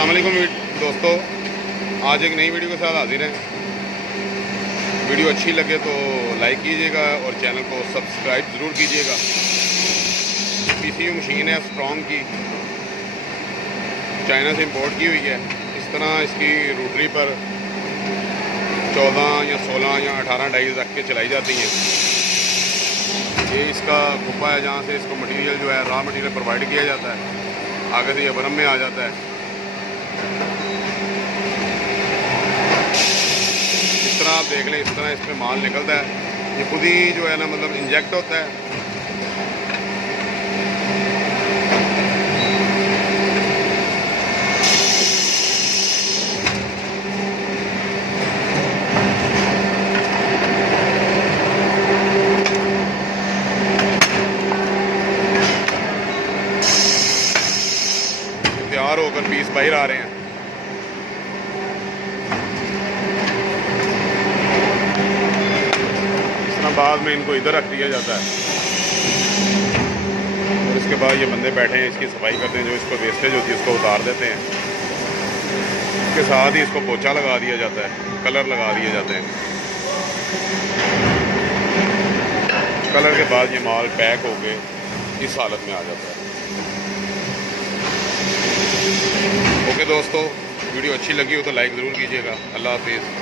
अस्सलाम वालेकुम दोस्तों, आज एक नई वीडियो के साथ हाजिर हैं। वीडियो अच्छी लगे तो लाइक कीजिएगा और चैनल को सब्सक्राइब ज़रूर कीजिएगा। पीसीयू मशीन है स्ट्रॉन्ग की, चाइना से इंपोर्ट की हुई है। इस तरह इसकी रोटरी पर 14 या 16 या 18 डाइज रख के चलाई जाती हैं। ये इसका कुप्पा है जहाँ से इसको मटेरियल जो है रॉ मटेरियल प्रोवाइड किया जाता है। आगे से ये बरम में आ जाता है। इस तरह आप देख लें, इस तरह इस पर माल निकलता है। ये खुद ही जो है ना मतलब इंजेक्ट होता है। तैयार होकर पीस बाहर आ रहे हैं। इस तरह बाद में इनको इधर रख दिया जाता है और इसके बाद ये बंदे बैठे हैं, इसकी सफाई करते हैं। जो इसको वेस्टेज होती है उसको उतार देते हैं। इसके साथ ही इसको पोछा लगा दिया जाता है, कलर लगा दिए जाते हैं। कलर के बाद ये माल पैक होके इस हालत में आ जाता है। ओके दोस्तों, वीडियो अच्छी लगी हो तो लाइक ज़रूर कीजिएगा। अल्लाह हाफिज़।